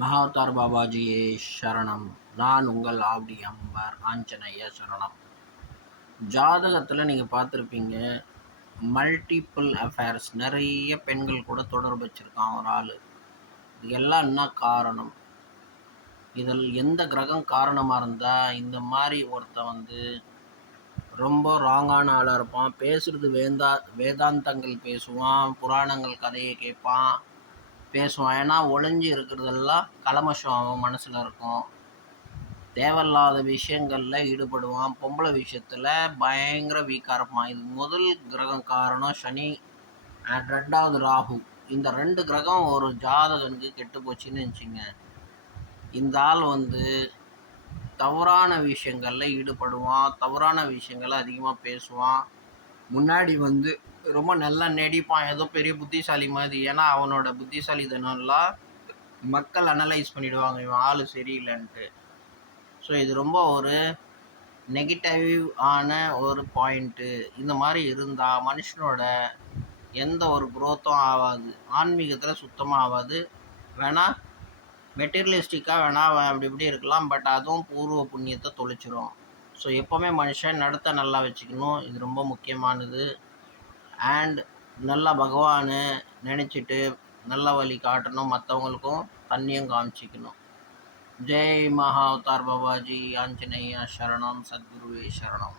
மகாவதார் பாபாஜியே சரணம். நான் உங்கள் ஆவடி அம்பர் ஆஞ்சநேய சரணம். ஜாதகத்தில் நீங்கள் பார்த்துருப்பீங்க, மல்டிப்புள் அஃபேர்ஸ், நிறைய பெண்கள் கூட தொடர்பு வச்சுருக்கான் ஒரு ஆள். இது எல்லாம் என்ன காரணம்? இதில் எந்த கிரகம் காரணமாக இருந்தால் இந்த மாதிரி ஒருத்தன் ரொம்ப ராங்கான ஆளாக இருப்பான். பேசுகிறது வேதாந்தங்கள் பேசுவான், புராணங்கள் கதையை கேட்பான், பேசுவான். ஏன்னா ஒளிஞ்சு இருக்கிறதெல்லாம் கலமஷம் அவன் மனசில் இருக்கும். தேவையில்லாத விஷயங்களில் ஈடுபடுவான். பொம்பளை விஷயத்தில் பயங்கர வீக்காக இருப்பான். இது முதல் கிரகம் காரணம் சனி அண்ட் ரெண்டாவது ராகு. இந்த 2 கிரகம் ஒரு ஜாதகனுக்கு கெட்டு போச்சுன்னு வச்சுங்க, இந்த ஆள் தவறான விஷயங்களில் ஈடுபடுவான், தவறான விஷயங்களை அதிகமாக பேசுவான். முன்னாடி ரொம்ப நல்லா நடிப்பான், ஏதோ பெரிய புத்திசாலி மாதிரி. ஏன்னா அவனோட புத்திசாலித்தனம்லாம் மக்கள் அனலைஸ் பண்ணிவிடுவாங்க, இவன் ஆள் சரியில்லைன்ட்டு. ஸோ இது ரொம்ப ஒரு நெகட்டிவ் ஆன ஒரு பாயிண்ட்டு. இந்த மாதிரி இருந்தால் மனுஷனோட எந்த ஒரு குரோத்தும் ஆகாது, ஆன்மீகத்தில் சுத்தமாக ஆகாது. வேணால் மெட்டீரியலிஸ்டிக்காக வேணால் அப்படி இப்படி இருக்கலாம், பட் அதுவும் பூர்வ புண்ணியத்தை தொலைச்சிரும். ஸோ எப்போவுமே மனுஷன் நடத்த நல்லா வச்சுக்கணும், இது ரொம்ப முக்கியமானது. அண்ட் நல்லா பகவானை நினச்சிட்டு நல்ல வழி காட்டணும், மற்றவங்களுக்கும் தண்ணியும் காமிச்சிக்கணும். ஜெய் மகாவதார் பாபாஜி ஆஞ்சநேயா சரணம். சத்குருவே சரணம்.